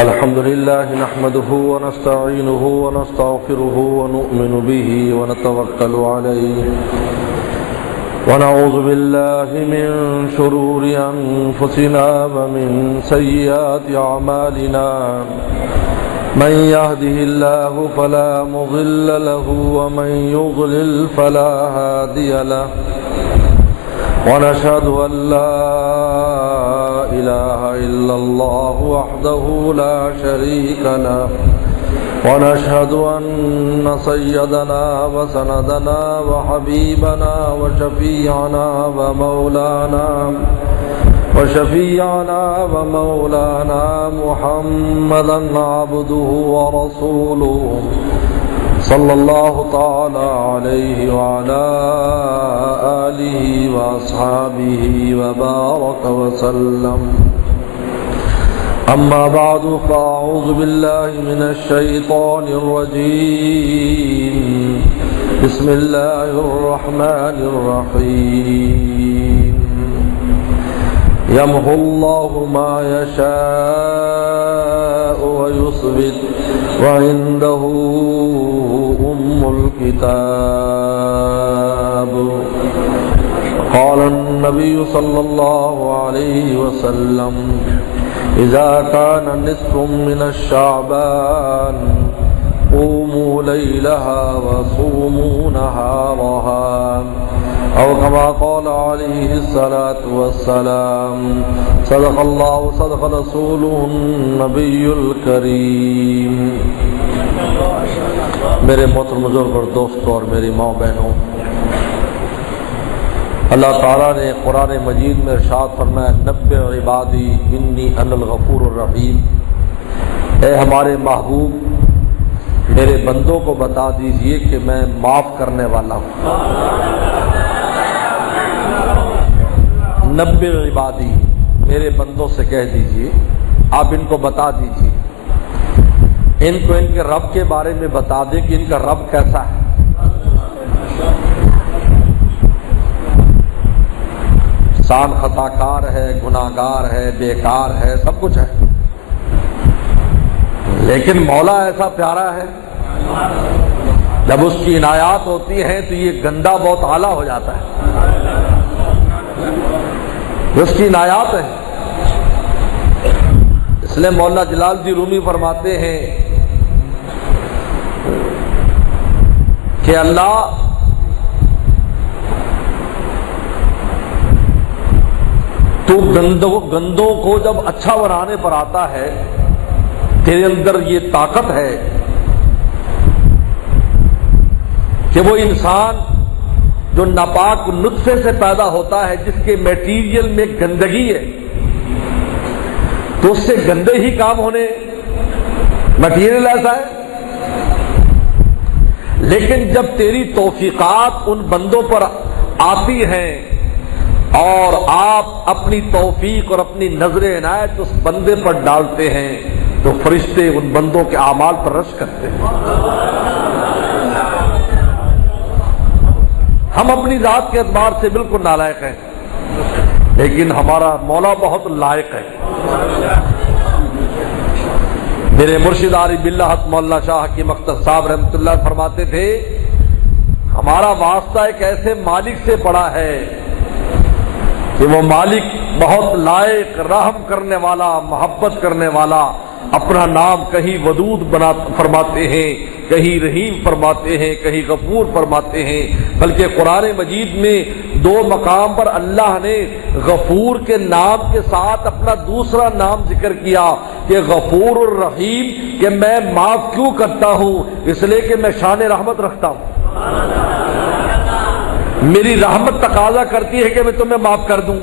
الحمد لله نحمده ونستعينه ونستغفره ونؤمن به ونتوكل عليه ونعوذ بالله من شرور أنفسنا ومن سيئات أعمالنا من يهده الله فلا مضل له ومن يضلل فلا هادي له ونشهد أن لا إله إلا الله وحده لا شريك له ونشهد أن سيدنا وسندنا وحبيبنا وشفيعنا ومولانا محمدا عبده ورسوله صلى الله تعالى عليه وعلى آله وأصحابه وبارك وسلم. أما بعد فأعوذ بالله من الشيطان الرجيم. بسم الله الرحمن الرحيم. يمحو الله ما يشاء ويثبت وعنده الكتاب. قال النبي صلى الله عليه وسلم إذا كان نصف من الشعبان قوموا ليلها وصوموا نهارها أو كما قال عليه الصلاة والسلام. صدق الله وصدق رسوله النبي الكريم. میرے محترم بزرگ اور دوستوں اور میری ماں بہنوں، اللہ تعالیٰ نے قرآن مجید میں ارشاد فرمایا نبئ عبادی انی انا الغفور الرحیم. اے ہمارے محبوب میرے بندوں کو بتا دیجئے کہ میں معاف کرنے والا ہوں. نبئ عبادی، میرے بندوں سے کہہ دیجئے، آپ ان کو بتا دیجئے، ان کو ان کے رب کے بارے میں بتا دیں کہ ان کا رب کیسا ہے. انسان خطا کار ہے، گناہ گار ہے، بیکار ہے، سب کچھ ہے، لیکن مولا ایسا پیارا ہے جب اس کی عنایات ہوتی ہیں تو یہ گندا بہت اعلیٰ ہو جاتا ہے. اس کی عنایات ہے. اس لیے مولانا جلال الدین رومی فرماتے ہیں کہ اللہ تو گندوں کو جب اچھا بنانے پر آتا ہے، تیرے اندر یہ طاقت ہے کہ وہ انسان جو ناپاک نطفے سے پیدا ہوتا ہے، جس کے میٹیریل میں گندگی ہے، تو اس سے گندے ہی کام ہونے میٹیریل ایسا ہے. لیکن جب تیری توفیقات ان بندوں پر آتی ہیں اور آپ اپنی توفیق اور اپنی نظر عنایت اس بندے پر ڈالتے ہیں تو فرشتے ان بندوں کے اعمال پر رشک کرتے ہیں. ہم اپنی ذات کے اعتبار سے بالکل نالائق ہیں، لیکن ہمارا مولا بہت لائق ہے. میرے مرشد عارف باللہ مولانا شاہ کی مختار صاحب رحمۃ اللہ فرماتے تھے ہمارا واسطہ ایک ایسے مالک سے پڑا ہے کہ وہ مالک بہت لائق، رحم کرنے والا، محبت کرنے والا، اپنا نام کہیں ودود فرماتے ہیں، کہیں رحیم فرماتے ہیں، کہیں غفور فرماتے ہیں. بلکہ قرآن مجید میں 2 مقام پر اللہ نے غفور کے نام کے ساتھ اپنا دوسرا نام ذکر کیا کہ غفور الرحیم، کہ میں معاف کیوں کرتا ہوں؟ اس لیے کہ میں شان رحمت رکھتا ہوں. میری رحمت تقاضا کرتی ہے کہ میں تمہیں معاف کر دوں.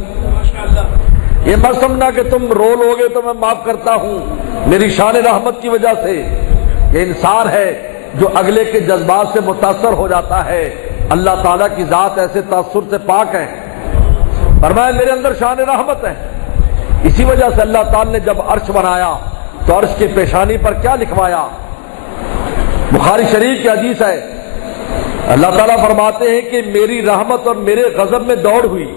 یہ مت سمجھنا کہ تم رو لوگے تو میں معاف کرتا ہوں. میری شان رحمت کی وجہ سے یہ انسان ہے جو اگلے کے جذبات سے متاثر ہو جاتا ہے. اللہ تعالیٰ کی ذات ایسے تاثر سے پاک ہے. فرمایا میرے اندر شان رحمت ہے. اسی وجہ سے اللہ تعالیٰ نے جب عرش بنایا تو عرش کی پیشانی پر کیا لکھوایا؟ بخاری شریف کی حدیث ہے، اللہ تعالیٰ فرماتے ہیں کہ میری رحمت اور میرے غضب میں دوڑ ہوئی.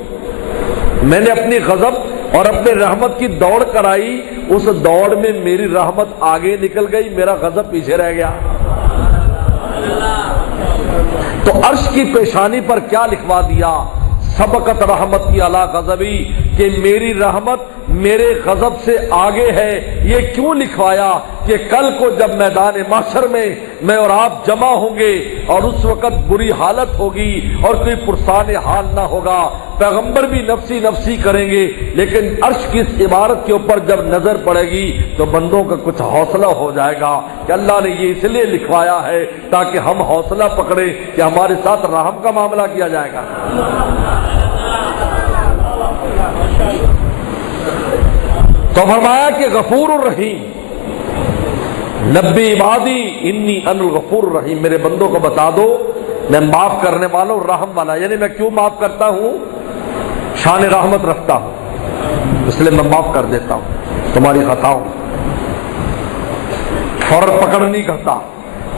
میں نے اپنی غضب اور اپنے رحمت کی دوڑ کرائی، اس دوڑ میں میری رحمت آگے نکل گئی، میرا غضب پیچھے رہ گیا۔ تو عرش کی پیشانی پر کیا لکھوا دیا؟ سبقت رحمتی علی غضبی، کہ میری رحمت میرے غضب سے آگے ہے۔ یہ کیوں لکھوایا؟ کہ کل کو جب میدان محشر میں اور آپ جمع ہوں گے اور اس وقت بری حالت ہوگی اور کوئی پرسان حال نہ ہوگا، پیغمبر بھی نفسی نفسی کریں گے، لیکن عرش کی اس عبارت کے اوپر جب نظر پڑے گی تو بندوں کا کچھ حوصلہ ہو جائے گا کہ اللہ نے یہ اس لیے لکھوایا ہے تاکہ ہم حوصلہ پکڑیں کہ ہمارے ساتھ رحم کا معاملہ کیا جائے گا۔ تو فرمایا کہ غفور الرحیم، نبی عبادی انی انا الغفور الرحیم، میرے بندوں کو بتا دو میں معاف کرنے والا ہوں، رحم والا۔ یعنی میں کیوں معاف کرتا ہوں؟ شان رحمت رکھتا ہوں، اس لیے میں معاف کر دیتا ہوں تمہاری خطاؤں، فوراً پکڑ نہیں کرتا،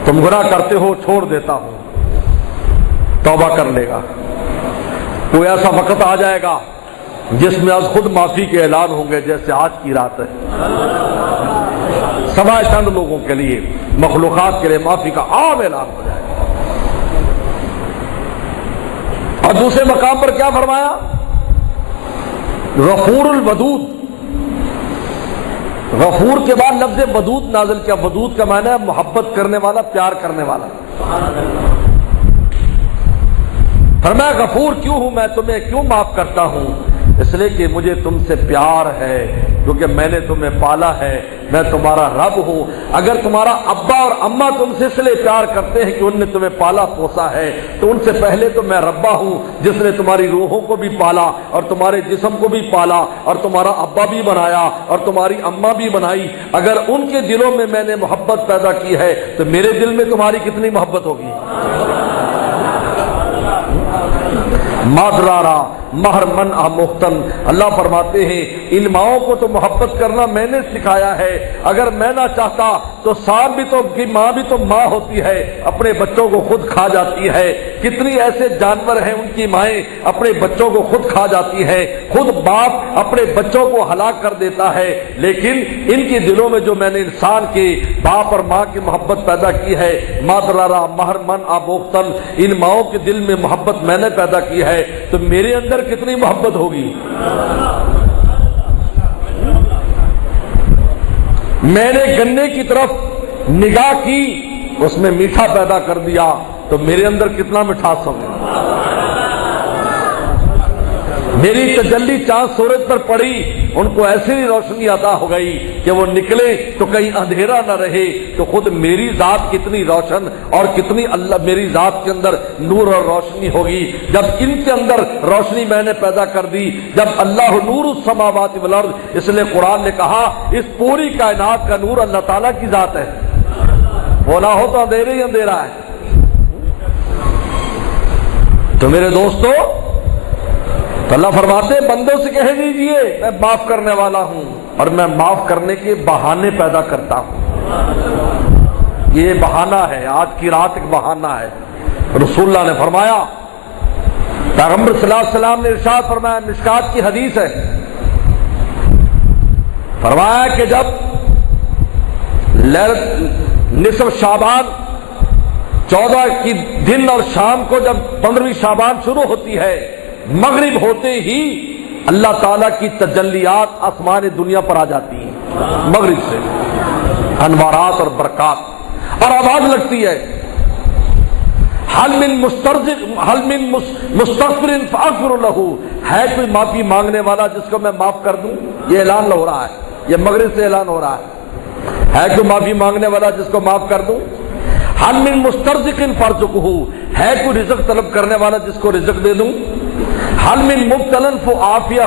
تم گناہ کرتے ہو چھوڑ دیتا ہوں، توبہ کر لے گا۔ کوئی ایسا وقت آ جائے گا جس میں آج خود معافی کے اعلان ہوں گے، جیسے آج کی رات ہے، سوائے چند لوگوں کے لیے، مخلوقات کے لیے معافی کا عام اعلان ہو جائے گا۔ اور دوسرے مقام پر کیا فرمایا؟ غفور الودود، غفور کے بعد لفظ ودود نازل کیا۔ ودود کا معنی ہے محبت کرنے والا، پیار کرنے والا۔ فرمایا غفور کیوں ہوں میں، تمہیں کیوں معاف کرتا ہوں؟ اس لیے کہ مجھے تم سے پیار ہے، کیونکہ میں نے تمہیں پالا ہے، میں تمہارا رب ہوں۔ اگر تمہارا ابا اور اماں تم سے اس لیے پیار کرتے ہیں کہ ان نے تمہیں پالا پوسا ہے، تو ان سے پہلے تو میں ربا ہوں جس نے تمہاری روحوں کو بھی پالا اور تمہارے جسم کو بھی پالا اور تمہارا ابا بھی بنایا اور تمہاری اماں بھی بنائی۔ اگر ان کے دلوں میں نے محبت پیدا کی ہے تو میرے دل میں تمہاری کتنی محبت ہوگی؟ مادرارا مہر من مختن، اللہ فرماتے ہیں ان ماؤں کو تو محبت کرنا میں نے سکھایا ہے، اگر میں نہ چاہتا تو سانپ بھی تو کی ماں بھی تو ماں ہوتی ہے، اپنے بچوں کو خود کھا جاتی ہے۔ کتنی ایسے جانور ہیں ان کی مائیں اپنے بچوں کو خود کھا جاتی ہے، خود باپ اپنے بچوں کو ہلاک کر دیتا ہے، لیکن ان کے دلوں میں جو میں نے انسان کے باپ اور ماں کی محبت پیدا کی ہے، مادرارا مہر من مختن، ان ماؤں کے دل میں محبت میں نے پیدا کی ہے، تو میرے اندر کتنی محبت ہوگی؟ میں نے گنے کی طرف نگاہ کی، اس میں میٹھا پیدا کر دیا، تو میرے اندر کتنا مٹھاس ہوگا؟ میری تجلی چاند سورج پر پڑی، ان کو ایسی روشنی عطا ہو گئی کہ وہ نکلے تو کہیں اندھیرا نہ رہے، تو خود میری ذات کتنی روشن اور کتنی اللہ میری ذات کے اندر نور اور روشنی ہوگی۔ جب ان کے اندر روشنی میں نے پیدا کر دی، جب اللہ نور السماوات والارض، اس لیے قرآن نے کہا اس پوری کائنات کا نور اللہ تعالیٰ کی ذات ہے، وہ نہ ہو تو اندھیرا ہی اندھیرا ہے۔ تو میرے دوستو، تو اللہ فرماتے بندوں سے کہہ دیجئے میں معاف کرنے والا ہوں، اور میں معاف کرنے کے بہانے پیدا کرتا ہوں۔ یہ بہانہ ہے، آج کی رات ایک بہانہ ہے۔ رسول اللہ نے فرمایا، پیغمبر صلی اللہ علیہ وسلم نے ارشاد فرمایا، مشکات کی حدیث ہے، فرمایا کہ جب نصف شعبان 14 کی دن اور شام کو جب 15ویں شعبان شروع ہوتی ہے، مغرب ہوتے ہی اللہ تعالیٰ کی تجلیات آسمان دنیا پر آ جاتی ہیں، مغرب سے انوارات اور برکات، اور آواز لگتی ہے حل من مستغفر فاغفر له، ہے کوئی معافی مانگنے والا جس کو میں معاف کر دوں؟ یہ اعلان ہو رہا ہے، یہ مغرب سے اعلان ہو رہا ہے کوئی معافی مانگنے والا جس کو معاف کر دوں؟ حل من مسترزق فارزقہ، ہے کوئی رزق طلب کرنے والا جس کو رزق دے دوں؟ حل من مبتلا فعافیہ،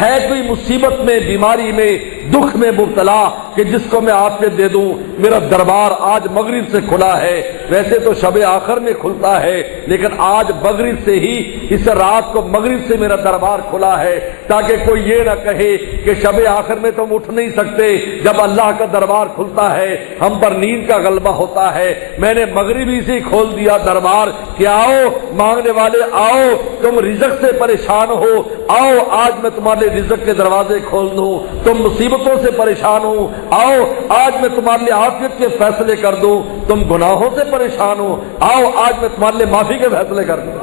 ہے کوئی مصیبت میں بیماری میں دکھ میں مبتلا کہ جس کو میں آپ کے دے دوں. میرا دربار آج مغرب سے کھلا ہے. ویسے تو شب آخر میں کھلتا ہے لیکن آج مغرب سے ہی اس رات کو مغرب سے میرا دربار کھلا ہے تاکہ کوئی یہ نہ کہے کہ شب آخر میں تم اٹھ نہیں سکتے. جب اللہ کا دربار کھلتا ہے ہم پر نیند کا غلبہ ہوتا ہے. میں نے مغربی سے کھول دیا دربار کہ آؤ مانگنے والے آؤ, تم رزق سے پریشان ہو, آؤ آج میں تمہارے رزق کے دروازے کھول دوں. تم مصیبتوں سے پریشان ہو, آؤ آج میں تمہارے لیے عافیت کے فیصلے کر دوں. تم گناہوں سے پریشان ہو, آؤ آج میں تمہارے لیے معافی کے فیصلے کر دوں.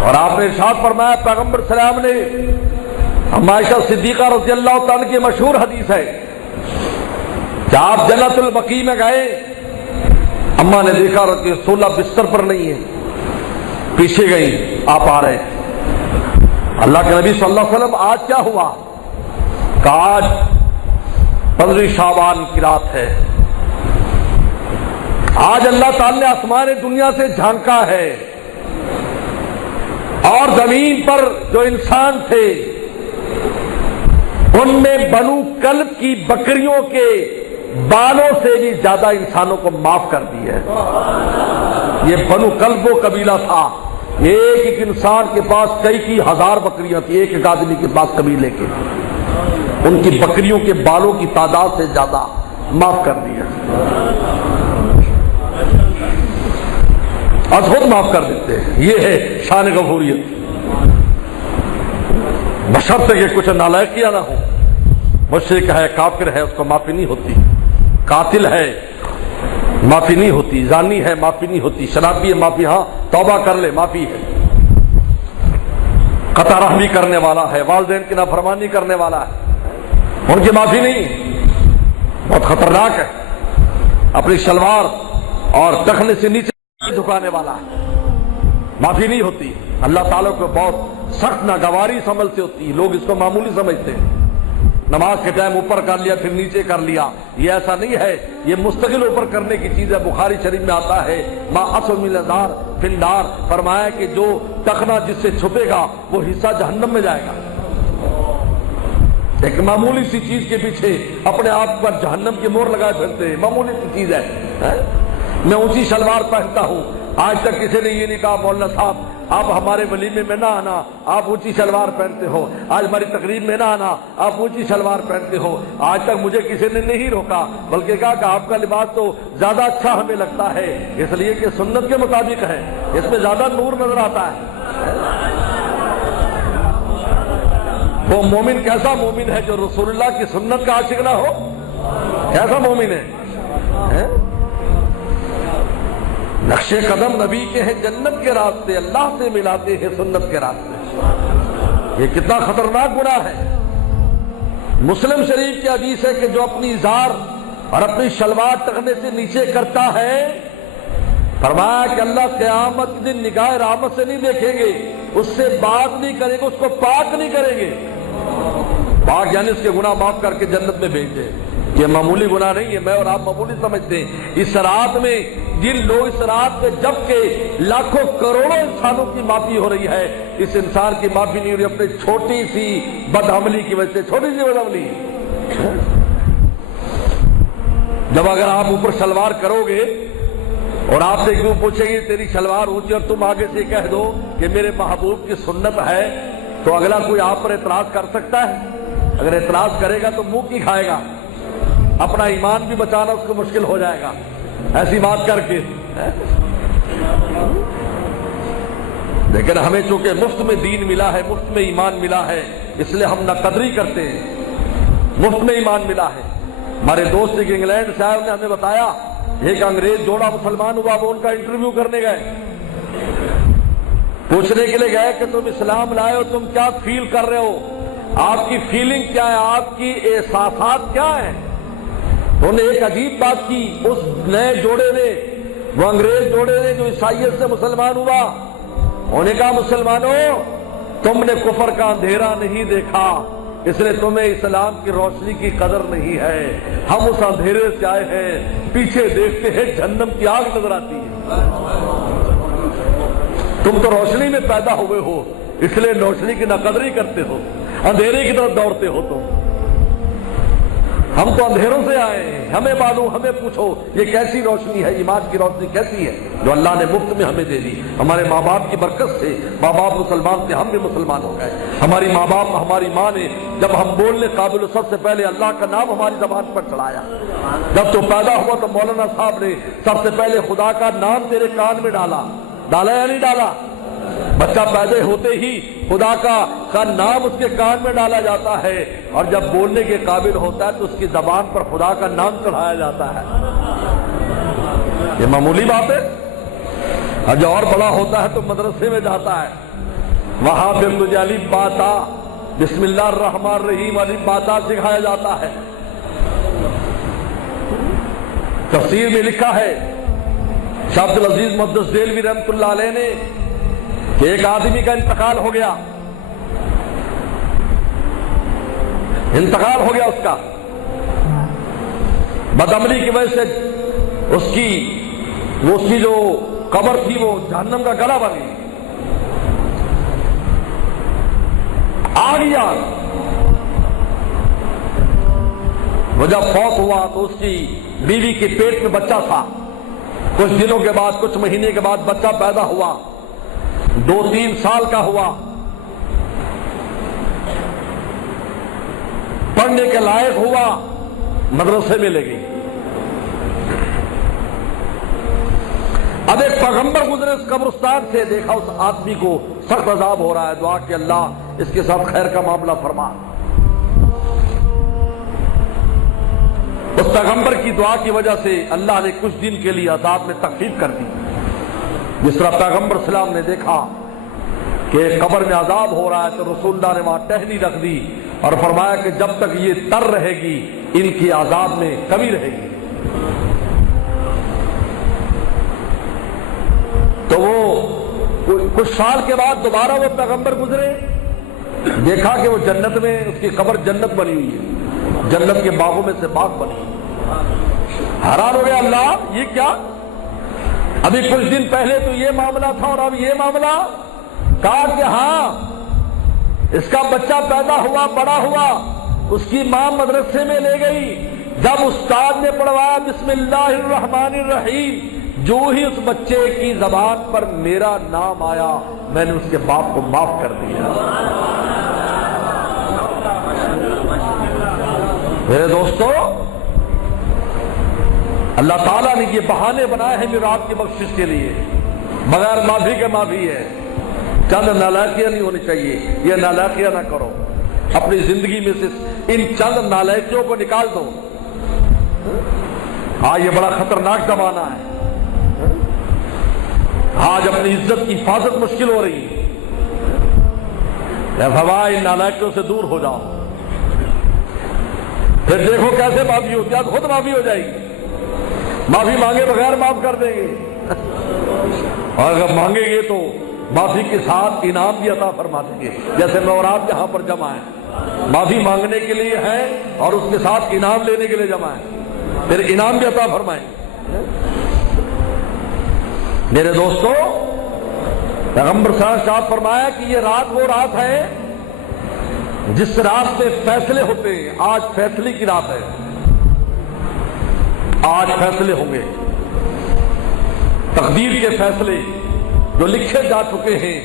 اور آپ نے ارشاد فرمایا پیغمبر سلام نے, عائشہ صدیقہ رضی اللہ تعالیٰ کی مشہور حدیث ہے کہ آپ جنت البقیع میں گئے, اماں نے دیکھا کہ رسول اللہ بستر پر نہیں ہے, پیچھے گئی, آپ آ رہے. اللہ کے نبی صلی اللہ علیہ وسلم آج کیا ہوا؟ کہ آج 15 شعبان کی رات ہے, آج اللہ تعالی نے آسمان دنیا سے جھانکا ہے اور زمین پر جو انسان تھے ان میں بنو کلب کی بکریوں کے بالوں سے بھی زیادہ انسانوں کو معاف کر دی ہے. یہ بنو کلب وہ قبیلہ تھا, ایک ایک انسان کے پاس کئی ہزار بکریاں تھی, ایک ایک آدمی کے پاس قبیلے کے, ان کی بکریوں کے بالوں کی تعداد سے زیادہ معاف کر دی ہے. آج خود معاف کر دیتے ہیں. یہ ہے شان غفوریت, بشرطے کہ کچھ نالائقیاں نہ ہو. مشرک ہے, کافر ہے, اس کو معافی نہیں ہوتی. قاتل ہے معافی نہیں ہوتی, زانی ہے معافی نہیں ہوتی, شرابی ہے معافی, ہاں توبہ کر لے معافی ہے. قطع رحمی کرنے والا ہے, والدین کی نافرمانی کرنے والا ہے, ان کی معافی نہیں. بہت خطرناک ہے. اپنی شلوار اور ٹخنے سے نیچے جھکانے والا ہے, معافی نہیں ہوتی. اللہ تعالیٰ کو بہت سخت ناگواری اس عمل سے ہوتی ہے. لوگ اس کو معمولی سمجھتے ہیں, نماز کے ٹائم اوپر کر لیا پھر نیچے کر لیا. یہ ایسا نہیں ہے, یہ مستقل اوپر کرنے کی چیز ہے. بخاری شریف میں آتا ہے ما اسفل من الازار فی النار, فرمایا کہ جو ٹخنا جس سے چھپے گا وہ حصہ جہنم میں جائے گا. ایک معمولی سی چیز کے پیچھے اپنے آپ پر جہنم کی مہر لگائے پھرتے ہیں, معمولی سی چیز ہے. میں اونچی شلوار پہنتا ہوں, آج تک کسی نے یہ نہیں کہا مولانا صاحب آپ ہمارے ولیمے میں نہ آنا, آپ اونچی شلوار پہنتے ہو. آج ہماری تقریب میں نہ آنا, آپ اونچی شلوار پہنتے ہو. آج تک مجھے کسی نے نہیں روکا, بلکہ کہا کہ آپ کا لباس تو زیادہ اچھا ہمیں لگتا ہے, اس لیے کہ سنت کے مطابق ہے, اس میں زیادہ نور نظر آتا ہے. وہ مومن کیسا مومن ہے جو رسول اللہ کی سنت کا عاشق نہ ہو؟ کیسا مومن ہے؟ نقش قدم نبی کے ہیں, جنت کے راستے, اللہ سے ملاتے ہیں سنت کے راستے. یہ کتنا خطرناک گناہ ہے. مسلم شریف کی حدیث ہے کہ جو اپنی ازار اور اپنی شلوار ٹخنے سے نیچے کرتا ہے, فرمایا کہ اللہ قیامت کے دن نگاہ رحمت سے نہیں دیکھیں گے, اس سے بات نہیں کریں گے, اس کو پاک نہیں کریں گے. پاک یعنی اس کے گناہ معاف کر کے جنت میں بھیج دیں. یہ معمولی گناہ نہیں ہے, میں اور آپ معمولی سمجھتے ہیں. اس رات میں جن لوگ اس رات میں جب کہ لاکھوں کروڑوں انسانوں کی معافی ہو رہی ہے, اس انسان کی معافی نہیں ہو رہی اپنی چھوٹی سی بدعملی کی وجہ سے. چھوٹی سی بدعملی, جب اگر آپ اوپر شلوار کرو گے اور آپ سے کیوں پوچھیں گے تیری شلوار اونچی, اور تم آگے سے کہہ دو کہ میرے محبوب کی سنت ہے, تو اگلا کوئی آپ پر اعتراض کر سکتا ہے؟ اگر اعتراض کرے گا تو منہ کی کھائے گا, اپنا ایمان بھی بچانا اس کو مشکل ہو جائے گا ایسی بات کر کے. لیکن ہمیں چونکہ مفت میں دین ملا ہے, مفت میں ایمان ملا ہے, اس لیے ہم ناقدری کرتے ہیں. مفت میں ایمان ملا ہے. ہمارے دوست ایک انگلینڈ صاحب نے ہمیں بتایا, ایک انگریز جوڑا مسلمان ہوا, وہ ان کا انٹرویو کرنے گئے, پوچھنے کے لیے گئے کہ تم اسلام لائے ہو, تم کیا فیل کر رہے ہو, آپ کی فیلنگ کیا ہے, آپ کی احساسات کیا ہیں. انہوں نے ایک عجیب بات کی, اس نئے جوڑے نے, وہ انگریز جوڑے نے جو عیسائیت سے مسلمان ہوا, انہوں نے کہا مسلمانوں تم نے کفر کا اندھیرا نہیں دیکھا, اس لیے تمہیں اسلام کی روشنی کی قدر نہیں ہے. ہم اس اندھیرے سے آئے ہیں, پیچھے دیکھتے ہیں جہنم کی آگ نظر آتی ہے. تم تو روشنی میں پیدا ہوئے ہو, اس لیے روشنی کی ناقدری کرتے ہو. اندھیرے کی طرف دوڑتے ہو تم. ہم تو اندھیروں سے آئے ہیں, ہمیں معلوم, ہمیں پوچھو یہ کیسی روشنی ہے, ایمان کی روشنی کیسی ہے جو اللہ نے مفت میں ہمیں دے دی. ہمارے ماں باپ کی برکت سے ماں باپ مسلمان تھے, ہم بھی مسلمان ہو گئے. ہماری ماں باپ, ہماری ماں نے جب ہم بولنے قابل سب سے پہلے اللہ کا نام ہماری زبان پر چڑھایا. جب تو پیدا ہوا تو مولانا صاحب نے سب سے پہلے خدا کا نام تیرے کان میں ڈالا یا نہیں ڈالا؟ بچہ پیدا ہوتے ہی خدا کا نام اس کے کان میں ڈالا جاتا ہے, اور جب بولنے کے قابل ہوتا ہے تو اس کی زبان پر خدا کا نام چڑھایا جاتا ہے. یہ معمولی بات ہے. اور جو اور بڑا ہوتا ہے تو مدرسے میں جاتا ہے, وہاں پھر تجھے الف با تا بسم اللہ الرحمن الرحیم الف با تا سکھایا جاتا ہے. تفسیر میں لکھا ہے شاہ عبد العزیز محدث دہلوی رحمۃ اللہ علیہ نے کہ ایک آدمی کا انتقال ہو گیا اس کا, بدعملی کی وجہ سے اس کی جو قبر تھی وہ جہنم کا گلا بن گئی. آ گیا وہ جب فوت ہوا تو اس کی بیوی کے پیٹ میں بچہ تھا. کچھ دنوں کے بعد, کچھ مہینے کے بعد بچہ پیدا ہوا, 2-3 سال کا ہوا, پڑھنے کے لائق ہوا, مدرسے میں لے گئی. اب ایک پیغمبر گزرے اس قبرستان سے, دیکھا اس آدمی کو سخت عذاب ہو رہا ہے, دعا کہ اللہ اس کے ساتھ خیر کا معاملہ فرما. اس پیغمبر کی دعا کی وجہ سے اللہ نے کچھ دن کے لیے عذاب میں تخفیف کر دی. جس طرح پیغمبر اسلام نے دیکھا کہ قبر میں عذاب ہو رہا ہے تو رسول اللہ نے وہاں ٹہنی رکھ دی اور فرمایا کہ جب تک یہ تر رہے گی ان کی عذاب میں کمی رہے گی. تو وہ کچھ سال کے بعد دوبارہ وہ پیغمبر گزرے, دیکھا کہ وہ جنت میں, اس کی قبر جنت بنی ہوئی ہے, جنت کے باغوں میں سے باغ بنی. حیران ہو گیا, اللہ یہ کیا, ابھی کچھ دن پہلے تو یہ معاملہ تھا اور اب یہ معاملہ. کہا کہ ہاں اس کا بچہ پیدا ہوا, بڑا ہوا, اس کی ماں مدرسے میں لے گئی. جب استاد نے پڑھوایا بسم اللہ الرحمن الرحیم, جو ہی اس بچے کی زبان پر میرا نام آیا میں نے اس کے باپ کو معاف کر دیا. میرے دوستو, اللہ تعالیٰ نے یہ بہانے بنائے ہیں میرے آپ کی بخشش کے لیے, بغیر معافی کے معافی ہے. چند نالائکیاں نہیں ہونی چاہیے, یہ نالائکیاں نہ کرو. اپنی زندگی میں سے ان چند نالائکیوں کو نکال دو. یہ بڑا خطرناک زمانہ ہے. آج اپنی عزت کی حفاظت مشکل ہو رہی ہے. ان نالائکیوں سے دور ہو جاؤ. پھر دیکھو کیسے معافی ہوتی ہے, خود معافی ہو جائے گی. معافی مانگے بغیر معاف کر دیں گے, اور اگر مانگیں گے تو معافی کے ساتھ انعام بھی عطا فرما دیں گے. جیسے نورات یہاں پر جمع ہے, معافی مانگنے کے لیے ہے اور اس کے ساتھ انعام لینے کے لیے جمع ہے, پھر انعام بھی عطا فرمائیں. میرے دوستو, پیغمبر صلی اللہ علیہ وسلم فرمایا کہ یہ رات وہ رات ہے جس رات میں فیصلے ہوتے ہیں. آج فیصلے کی رات ہے, آج فیصلے ہوں گے. تقدیر کے فیصلے جو لکھے جا چکے ہیں,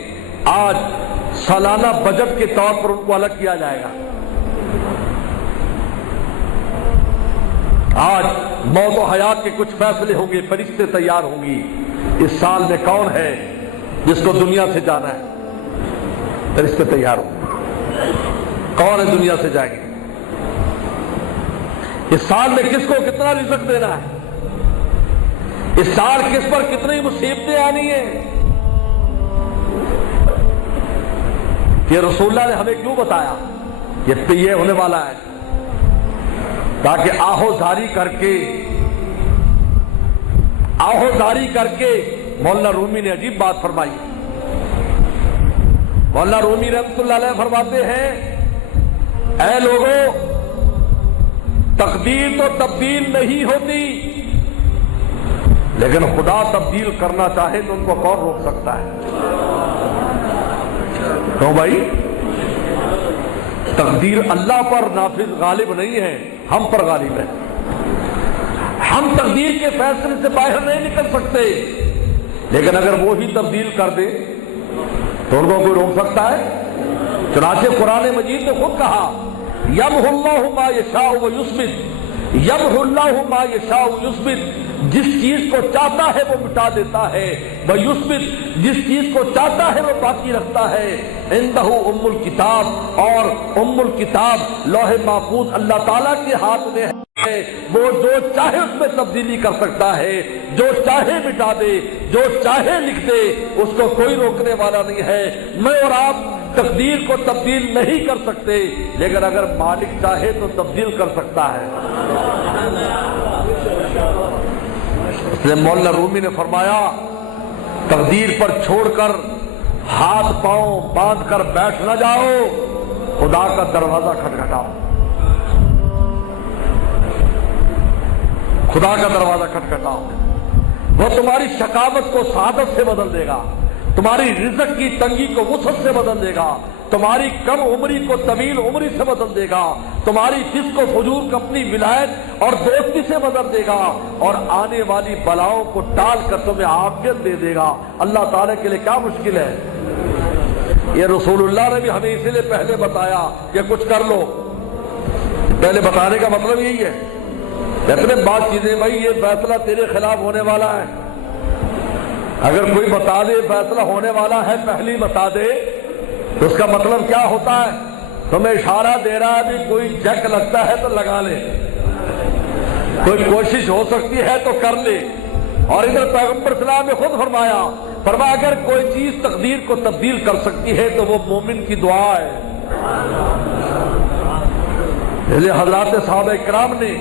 آج سالانہ بجٹ کے طور پر ان کو الگ کیا جائے گا. آج موت و حیات کے کچھ فیصلے ہوں گے, فرشتے تیار ہوں گی. اس سال میں کون ہے جس کو دنیا سے جانا ہے, فرشتے تیار ہوں گے. کون ہے دنیا سے جائیں گے. اس سال میں کس کو کتنا رزق دینا ہے, اس سال کس پر کتنی مصیبتیں آنی ہیں. یہ رسول اللہ نے ہمیں کیوں بتایا یہ ہونے والا ہے, تاکہ آہو زاری کر کے مولانا رومی نے عجیب بات فرمائی. مولانا رومی رحمۃ اللہ علیہ فرماتے ہیں, اے لوگوں, تقدیر تو تبدیل نہیں ہوتی, لیکن خدا تبدیل کرنا چاہے تو ان کو کون روک سکتا ہے. تو بھائی تقدیر اللہ پر نافذ غالب نہیں ہے، ہم پر غالب ہے۔ ہم تقدیر کے فیصلے سے باہر نہیں نکل سکتے، لیکن اگر وہ ہی تبدیل کر دے تو ان کو کوئی روک سکتا ہے؟ چنانچہ قرآن مجید نے خود کہا یمحو اللہ ما یشاء ویثبت، یمحو اللہ ما یشاء ویثبت، جس چیز کو چاہتا ہے وہ مٹا دیتا ہے، ویثبت، جس چیز کو چاہتا ہے وہ باقی رکھتا ہے۔ عندہ ام الکتاب، اور ام الکتاب لوح محفوظ اللہ تعالیٰ کے ہاتھ میں ہے، وہ جو چاہے اس میں تبدیلی کر سکتا ہے، جو چاہے مٹا دے، جو چاہے لکھ دے، اس کو کوئی روکنے والا نہیں ہے۔ میں اور آپ تقدیر کو تبدیل نہیں کر سکتے، لیکن اگر مالک چاہے تو تبدیل کر سکتا ہے۔ اس لیے مولانا رومی نے فرمایا تقدیر پر چھوڑ کر ہاتھ پاؤں باندھ کر بیٹھ نہ جاؤ، خدا کا دروازہ کھٹکھٹاؤ، خدا کا دروازہ کھٹکھٹاؤ، وہ تمہاری شقاوت کو سعادت سے بدل دے گا، تمہاری رزق کی تنگی کو وسعت سے بدل دے گا، تمہاری کم عمری کو طویل عمری سے بدل دے گا، تمہاری فسق و فجور کو اپنی ولایت اور دوستی سے بدل دے گا، اور آنے والی بلاؤں کو ٹال کر تمہیں عافیت دے دے گا۔ اللہ تعالیٰ کے لیے کیا مشکل ہے؟ یہ رسول اللہ نے بھی ہمیں اسی لیے پہلے بتایا کہ کچھ کر لو۔ پہلے بتانے کا مطلب یہی ہے، اتنے بات چیزیں بھائی یہ فیصلہ تیرے خلاف ہونے والا ہے، اگر کوئی بتا دے فیصلہ ہونے والا ہے پہلی بتا دے تو اس کا مطلب کیا ہوتا ہے؟ تمہیں اشارہ دے رہا ہے بھی کوئی جک لگتا ہے تو لگا لے، کوئی کوشش ہو سکتی ہے تو کر لے۔ اور ادھر پیغمبر صلی اللہ علیہ وسلم نے خود فرمایا اگر کوئی چیز تقدیر کو تبدیل کر سکتی ہے تو وہ مومن کی دعا ہے۔ حضرات صحابہ کرام نے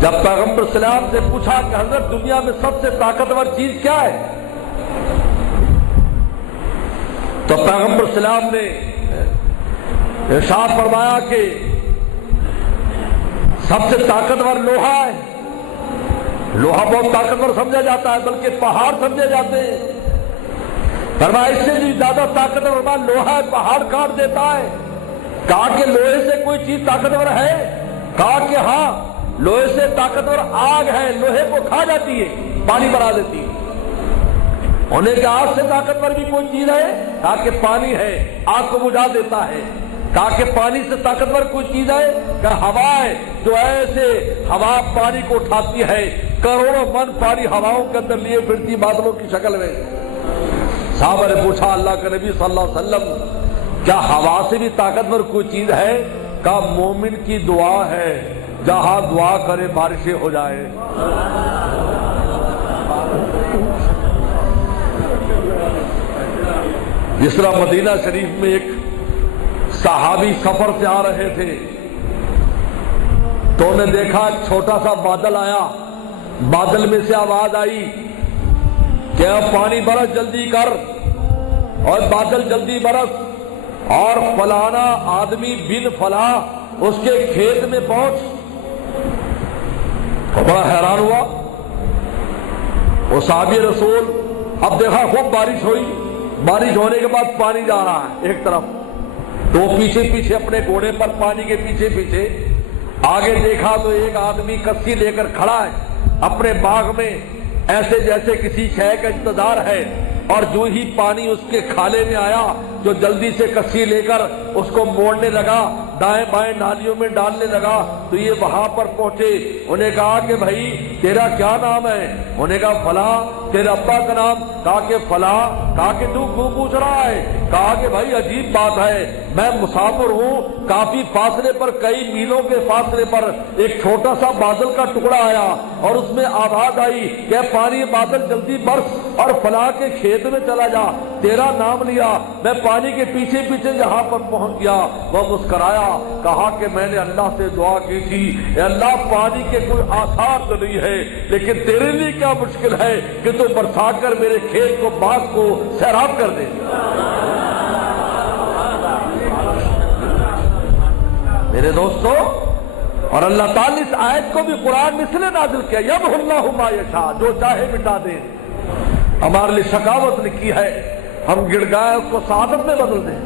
جب پیغمبر صلی اللہ علیہ وسلم سے پوچھا کہ حضرت دنیا میں سب سے طاقتور چیز کیا ہے، تو پیغمبر صلی اللہ علیہ وسلم نے ارشاد فرمایا کہ سب سے طاقتور لوہا ہے۔ لوہا بہت طاقتور سمجھا جاتا ہے، بلکہ پہاڑ سمجھے جاتے ہیں۔ فرمایا اس سے بھی زیادہ طاقتور لوہا ہے، پہاڑ کاٹ دیتا ہے۔ کہا کہ لوہے سے کوئی چیز طاقتور ہے؟ کہا کہ ہاں، لوہے سے طاقتور آگ ہے، لوہے کو کھا جاتی ہے، پانی بنا دیتی ہے۔ ہونے کے آگ سے طاقتور بھی کوئی چیز ہے؟ کہا کہ پانی ہے، آگ کو بجھا دیتا ہے۔ کہا کہ پانی سے طاقتور کوئی چیز ہے؟ کہ ہوا ہے، جو ایسے ہوا پانی کو اٹھاتی ہے، کروڑوں من پانی ہواؤں کے اندر لیے پھرتی بادلوں کی شکل میں۔ صحابہ نے پوچھا اللہ کے نبی صلی اللہ علیہ وسلم کیا ہوا سے بھی طاقتور کوئی چیز ہے؟ کہا مومن کی دعا ہے، جہاں دعا کرے بارشیں ہو جائے۔ جس طرح مدینہ شریف میں ایک صحابی سفر سے آ رہے تھے تو انہیں دیکھا چھوٹا سا بادل آیا، بادل میں سے آواز آئی کہ اب پانی برس جلدی کر، اور بادل جلدی برس، اور فلانا آدمی بن فلاں اس کے کھیت میں پہنچ۔ بڑا حیران ہوا وہ صحابی رسول، اب دیکھا خوب بارش ہوئی، بارش ہونے کے بعد پانی جا رہا ہے ایک طرف، تو پیچھے پیچھے اپنے گھوڑے پر پانی کے پیچھے پیچھے آگے دیکھا تو ایک آدمی کسی لے کر کھڑا ہے اپنے باغ میں، ایسے جیسے کسی شے کا انتظار ہے، اور جو ہی پانی اس کے کھالے میں آیا جو جلدی سے کسی لے کر اس کو موڑنے لگا، دائیں بائیں نالیوں میں ڈالنے لگا، تو یہ وہاں پر پہنچے۔ انہیں کہا کہ بھائی تیرا کیا نام ہے؟ انہیں کہا فلاں۔ تیرے ابا کا نام؟ کہا کہ فلاں۔ کہا کہ تو کیوں پوچھ رہا ہے؟ کہا کہ بھائی عجیب بات ہے، میں مسافر ہوں، کافی فاصلے پر، کئی میلوں کے فاصلے پر ایک چھوٹا سا بادل کا ٹکڑا آیا اور اس میں آواز آئی کہ پانی بادل جلدی برس اور فلاں کے کھیت میں چلا جا، تیرا نام لیا، میں پانی کے پیچھے پیچھے جہاں پر پہنچ گیا۔ وہ مسکرایا، کہا کہ میں نے اللہ سے دعا کی تھی اے اللہ پانی کے کوئی آثار تو نہیں ہے، لیکن تیرے لیے کیا مشکل ہے کہ تو برسا کر میرے کھیت کو، باغ کو سیراب کر دے۔ میرے دوستو، اور اللہ تعالیٰ اس آیت کو بھی قرآن میں اس لیے نازل کیا، یمحو اللہ ما یشاء، جو چاہے مٹا دے۔ ہمارے لیے شقاوت لکھی ہے، ہم گڑ گائے اس کو سعادت میں بدل دیں۔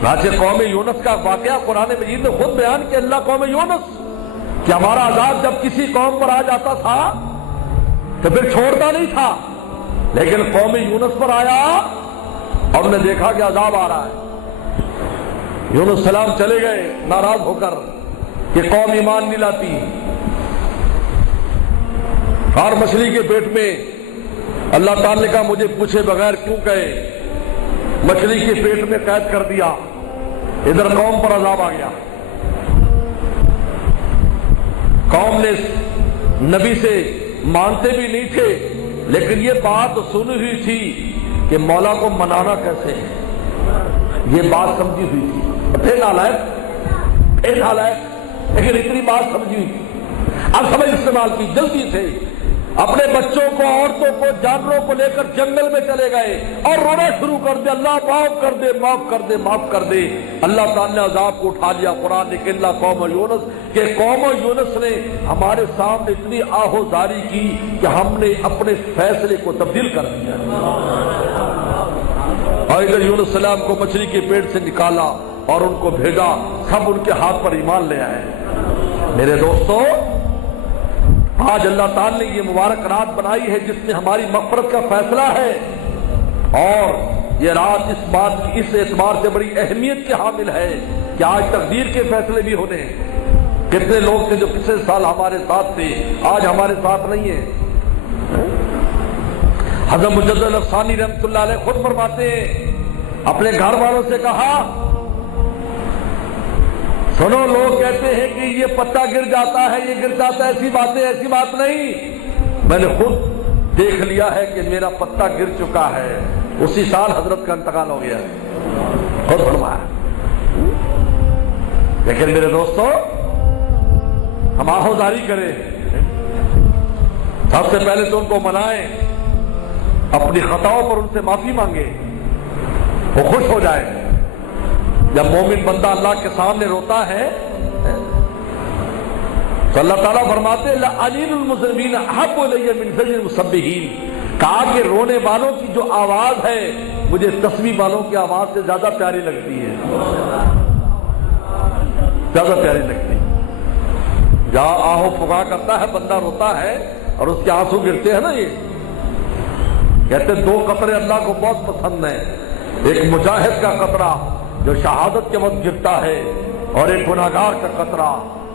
چنانچہ قوم یونس کا واقعہ قرآن مجید نے خود بیان کیا، اللہ قوم یونس، کہ ہمارا عذاب جب کسی قوم پر آ جاتا تھا تو پھر چھوڑتا نہیں تھا، لیکن قوم یونس پر آیا اور ہم نے دیکھا کہ عذاب آ رہا ہے۔ یونس السلام چلے گئے ناراض ہو کر کہ قوم ایمان نہیں لاتی، اور مچھلی کے پیٹ میں اللہ تعالی نے کہا مجھے پوچھے بغیر کیوں گئے، مچھلی کے پیٹ میں قید کر دیا، ادھر قوم پر عذاب آ گیا۔ قوم نے نبی سے مانتے بھی نہیں تھے، لیکن یہ بات سنی ہوئی تھی کہ مولا کو منانا کیسے ہے، یہ بات سمجھی ہوئی تھی، پھر نالائق لیکن اتنی بات سمجھی ہوئی تھی۔ اب سمجھ استعمال کی، جلدی سے اپنے بچوں کو، عورتوں کو، جانوروں کو لے کر جنگل میں چلے گئے اور رونا شروع کر دیا، اللہ معاف کر دے، معاف کر دے، معاف کر دے۔ اللہ تعالیٰ نے عذاب کو اٹھا لیا۔ قرآن نے کہ اللہ قوم یونس، کہ قوم یونس نے ہمارے سامنے اتنی آہوزاری کی کہ ہم نے اپنے فیصلے کو تبدیل کر دیا، اور ادھر یونس السلام کو مچھلی کے پیٹ سے نکالا اور ان کو بھیجا، سب ان کے ہاتھ پر ایمان لے آئے۔ میرے دوستو، آج اللہ تعالی نے یہ مبارک رات بنائی ہے جس میں ہماری مغفرت کا فیصلہ ہے، اور یہ رات اس اعتبار سے بڑی اہمیت کے حامل ہے کہ آج تقدیر کے فیصلے بھی ہونے ہیں۔ کتنے لوگ تھے جو پچھلے سال ہمارے ساتھ تھے، آج ہمارے ساتھ نہیں ہیں۔ حضرت مجدد الافسانی رحمۃ اللہ علیہ خود فرماتے ہیں، اپنے گھر والوں سے کہا، سنو، لوگ کہتے ہیں کہ یہ پتا گر جاتا ہے، یہ گر جاتا ہے، ایسی باتیں، ایسی بات نہیں، میں نے خود دیکھ لیا ہے کہ میرا پتا گر چکا ہے، اسی سال حضرت کا انتقال ہو گیا، خود فرمایا۔ لیکن میرے دوستو، ہم آہوزاری کریں، سب سے پہلے تو ان کو منائیں، اپنی خطاؤں پر ان سے معافی مانگے، وہ خوش ہو جائے۔ جب مومن بندہ اللہ کے سامنے روتا ہے تو اللہ تعالیٰ فرماتے ہیں لَعَلِيلُ الْمُذْنِبِينَ أَحَبُّ إِلَيَّ مِنْ زَجْرِ الْمُسَبِّحِينَ، کہا کہ رونے والوں کی جو آواز ہے مجھے تسبیح والوں کی آواز سے زیادہ پیاری لگتی ہے، زیادہ پیاری لگتی ہے۔ جہاں آہو پکار کرتا ہے، بندہ روتا ہے اور اس کے آنسو گرتے ہیں نا، یہ کہتے ہیں دو قطرے اللہ کو بہت پسند ہیں، ایک مجاہد کا قطرہ جو شہادت کے وقت گرتا ہے، اور ایک گناہگار کا قطرہ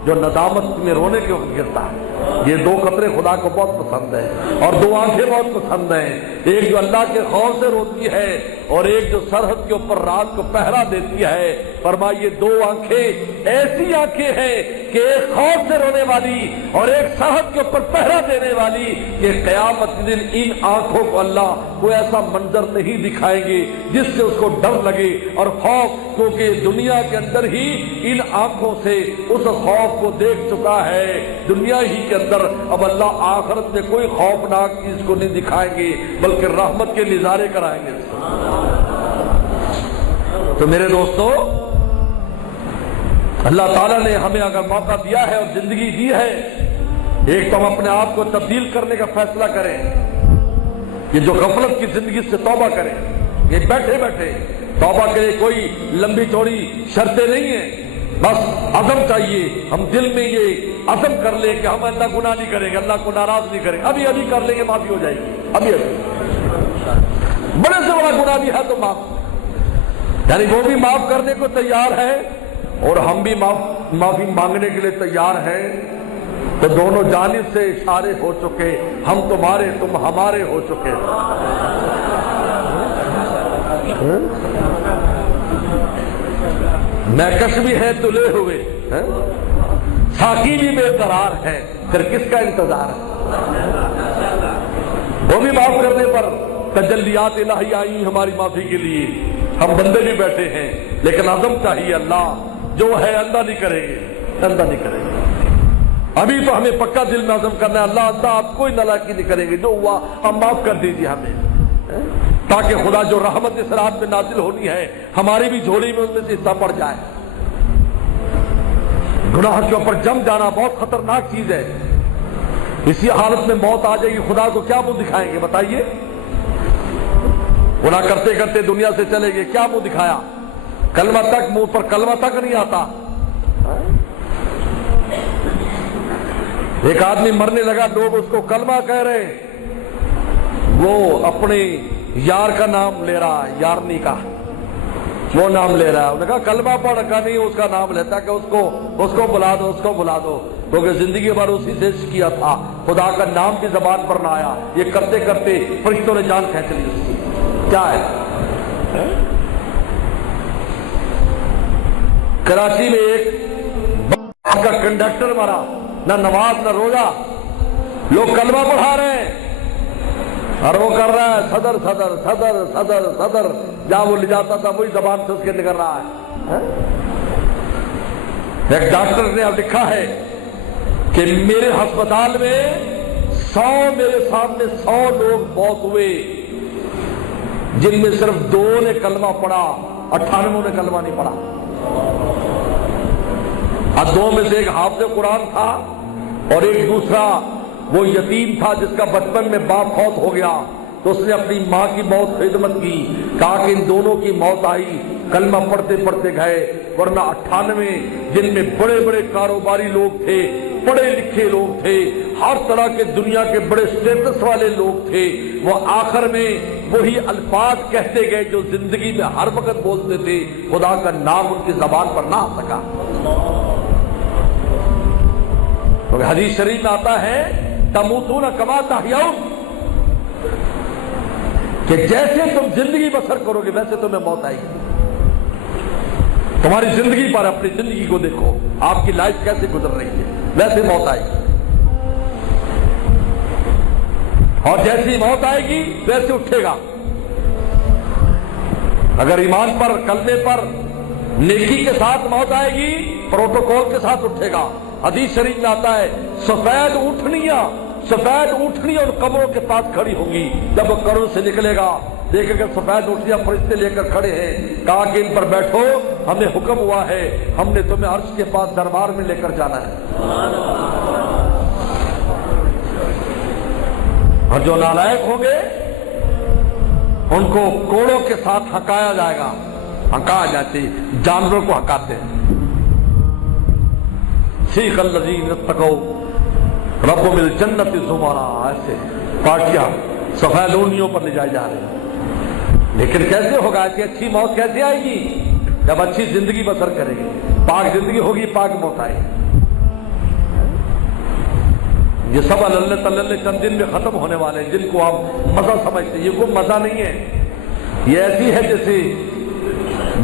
جو ندامت میں رونے کے وقت گرتا ہے۔ یہ دو قطرے خدا کو بہت پسند ہیں، اور دو آنکھیں بہت پسند ہیں، ایک جو اللہ کے خوف سے روتی ہے اور ایک جو سرحد کے اوپر رات کو پہرا دیتی ہے۔ فرمایا یہ دو آنکھیں ایسی آنکھیں ہیں کہ ایک خوف سے رونے والی اور ایک سرحد کے اوپر پہرا دینے والی، کہ قیامت کے دن ان آنکھوں کو اللہ کوئی ایسا منظر نہیں دکھائیں گے جس سے اس کو ڈر لگے اور خوف، کیونکہ دنیا کے اندر ہی ان آنکھوں سے اس خوف کو دیکھ چکا ہے، دنیا ہی کے اندر۔ اب اللہ آخرت میں کوئی خوفناک چیز کو نہیں دکھائیں گے بلکہ رحمت کے نظارے کرائیں گے۔ تو میرے دوستو، اللہ تعالیٰ نے ہمیں اگر موقع دیا ہے اور زندگی دی ہے، ایک تو ہم اپنے آپ کو تبدیل کرنے کا فیصلہ کریں، یہ جو غفلت کی زندگی سے توبہ کریں، یہ بیٹھے بیٹھے توبہ کریں، کوئی لمبی چوڑی شرطیں نہیں ہیں، بس عزم چاہیے، ہم دل میں یہ عزم کر لیں کہ ہم اللہ گناہ نہیں کریں گے، اللہ کو ناراض نہیں کریں گے، ابھی ابھی کر لیں گے، معافی ہو جائے گی، ابھی بڑے سے بڑا گناہ بھی ہے تو معاف، یعنی وہ بھی معاف کرنے کو تیار ہے اور ہم بھی معافی مانگنے کے لیے تیار ہیں، تو دونوں جانب سے اشارے ہو چکے، ہم تمہارے تم ہمارے ہو چکے۔ میکش بھی ہے تلے ہوئے، ساقی بھی بے قرار ہے، پھر کس کا انتظار ہے؟ وہ بھی معاف کرنے پر تجلیات الہی آئی ہماری معافی کے لیے، ہم بندے بھی بیٹھے ہیں، لیکن عزم چاہیے، اللہ جو ہے اندھا نہیں کریں گے، اندھا نہیں کریں گے۔ ابھی تو ہمیں پکا دل میں عزم کرنا ہے، اللہ اندھا آپ کوئی نالاکی نہیں کریں گے، جو ہوا اب معاف کر دیجیے ہمیں، تاکہ خدا جو رحمت اس رات میں نازل ہونی ہے ہماری بھی جھولی میں ان میں سے حصہ پڑ جائے۔ گناہ کے اوپر جم جانا بہت خطرناک چیز ہے، اسی حالت میں موت آ جائے گی، خدا کو کیا منہ دکھائیں گے بتائیے؟ گناہ کرتے کرتے دنیا سے چلے گئے، کیا منہ دکھایا؟ کلمہ تک منہ پر کلمہ تک نہیں آتا. ایک آدمی مرنے لگا، لوگ اس کو کلمہ کہہ رہے، وہ اپنے یار کا نام لے رہا ہے، یارنی کا وہ نام لے رہا ہے. انہوں نے کہا کلمہ پڑھ کا نہیں، اس کا نام لیتا کہ اس کو بلا دو، اس کو بلا دو، کیونکہ زندگی بھر اسی سے عشق کیا تھا، خدا کا نام بھی زبان پر نہ آیا. یہ کرتے کرتے فرشتوں نے جان کھینچ لی اس کی. کیا ہے؟ کراچی میں ایک بس کا کنڈکٹر مرا، نہ نماز نہ روزہ، لوگ کلمہ پڑھا رہے ہیں اور وہ کر رہا ہے صدر صدر صدر صدر صدر، جہاں وہ لے جاتا تھا وہی زبان سے اس کے نکل رہا ہے. ایک ڈاکٹر نے اب لکھا ہے کہ میرے ہسپتال میں میرے سامنے 100 لوگ موت ہوئے جن میں صرف 2 نے کلمہ پڑھا، 98 نے کلمہ نہیں پڑھا. اور 2 میں سے ایک حافظ قرآن تھا اور ایک دوسرا وہ یتیم تھا جس کا بچپن میں باپ فوت ہو گیا، تو اس نے اپنی ماں کی بہت خدمت کی. کہا کہ ان دونوں کی موت آئی کلمہ پڑھتے پڑھتے گئے، ورنہ 98 جن میں بڑے بڑے کاروباری لوگ تھے، پڑھے لکھے لوگ تھے، ہر طرح کے دنیا کے بڑے سٹیٹس والے لوگ تھے، وہ آخر میں وہی الفاظ کہتے گئے جو زندگی میں ہر وقت بولتے تھے، خدا کا نام ان کی زبان پر نہ آ سکا. حدیث شریف میں آتا ہے تموتون کما تحیون، کہ جیسے تم زندگی بسر کرو گے ویسے تمہیں موت آئے گی. تمہاری زندگی پر اپنی زندگی کو دیکھو، آپ کی لائف کیسے گزر رہی ہے، ویسے موت آئے گی. اور جیسی موت آئے گی ویسے اٹھے گا. اگر ایمان پر، کلمے پر، نیکی کے ساتھ موت آئے گی، پروٹوکول کے ساتھ اٹھے گا. حدیث شریف میں آتا ہے سفید اونٹنیاں ان قبروں کے پاس کھڑی ہوں گی. جب وہ قبروں سے نکلے گا دیکھے کہ سفید اونٹنیاں فرشتے لے کر کھڑے ہیں. کہا کہ ان پر بیٹھو، ہمیں حکم ہوا ہے، ہم نے تمہیں عرش کے پاس دربار میں لے کر جانا ہے. اور جو نالائق ہوں گے ان کو کوڑوں کے ساتھ ہکایا جائے گا. ہکایا جاتے جانوروں کو ہکاتے ہیں. سیخ الذین اتقوا ربهم الجنت زمرا، ایسے پارٹیاں سفید اونٹنیوں پر لے جائے جا رہے ہیں. لیکن کیسے ہوگا کہ اچھی موت کیسے آئے گی؟ جب اچھی زندگی بسر کرے گی، پاک زندگی ہوگی، پاک موت آئے گی. یہ سب اللہ تعالی چند دن میں ختم ہونے والے ہیں جن کو آپ مزہ سمجھتے ہیں. یہ کوئی مزہ نہیں ہے، یہ ایسی ہے جیسے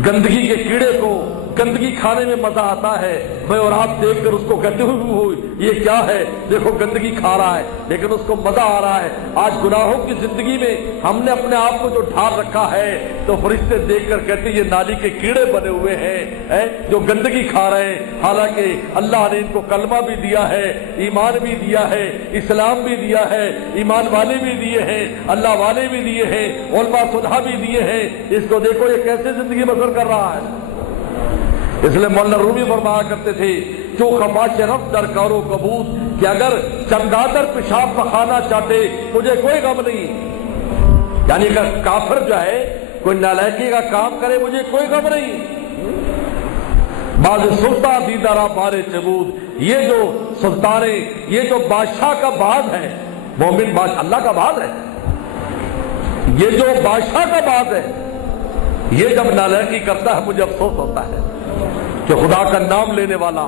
گندگی کے کیڑے کو گندگی کھانے میں مزہ آتا ہے. میں اور آپ دیکھ کر اس کو کہتے ہوئے یہ کیا ہے، دیکھو گندگی کھا رہا ہے، لیکن اس کو مزہ آ رہا ہے. آج گناہوں کی زندگی میں ہم نے اپنے آپ کو جو ڈھال رکھا ہے تو فرشتے دیکھ کر کہتے ہیں یہ نالی کے کیڑے بنے ہوئے ہیں جو گندگی کھا رہے ہیں. حالانکہ اللہ نے ان کو کلمہ بھی دیا ہے، ایمان بھی دیا ہے، اسلام بھی دیا ہے، ایمان والے بھی دیے ہیں، اللہ والے بھی دیے ہیں، علماء صلحاء بھی دیے ہیں. اس کو دیکھو یہ کیسے زندگی بسر کر رہا ہے. اس لیے مولانا رومی فرمایا کرتے تھے جو خفا شرف در کارو کبوت، کہ اگر چمگادر پیشاب پخانا چاہتے مجھے کوئی غم نہیں. یعنی کہ کافر جو ہے کوئی نالائکی کا کام کرے مجھے کوئی غم نہیں. بعض سلطان دیدارا بارے چبود، یہ جو سلطانے، یہ جو بادشاہ کا باز ہے، مومن بادشاہ اللہ کا باز ہے، یہ جو بادشاہ کا باز ہے یہ جب نالائکی کرتا ہے مجھے افسوس ہوتا ہے کہ خدا کا نام لینے والا،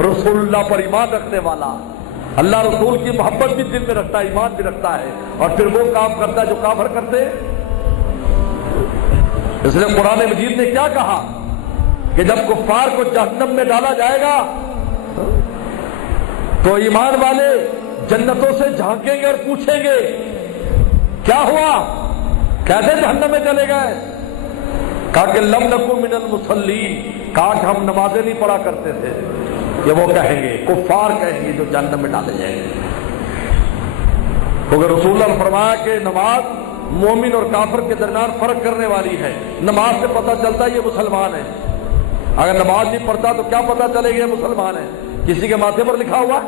رسول اللہ پر ایمان رکھنے والا، اللہ رسول کی محبت بھی دل میں رکھتا ہے، ایمان بھی رکھتا ہے، اور پھر وہ کام کرتا ہے جو کافر کرتے ہیں. اس لیے قرآن مجید نے کیا کہا کہ جب کفار کو جہنم میں ڈالا جائے گا تو ایمان والے جنتوں سے جھانکیں گے اور پوچھیں گے کیا ہوا، کیسے جہنم میں چلے گئے؟ کہا کہ لم نکو من المصلین، کہا کہ ہم نمازیں نہیں پڑھا کرتے تھے. یہ وہ کہیں گے، کفار کہیں گے جو جہنم میں ڈالے جائیں گے. کیونکہ رسول اللہ نے فرمایا کہ نماز مومن اور کافر کے درمیان فرق کرنے والی ہے. نماز سے پتہ چلتا ہے یہ مسلمان ہے، اگر نماز نہیں پڑھتا تو کیا پتہ چلے گا یہ مسلمان ہے؟ کسی کے ماتھے پر لکھا ہوا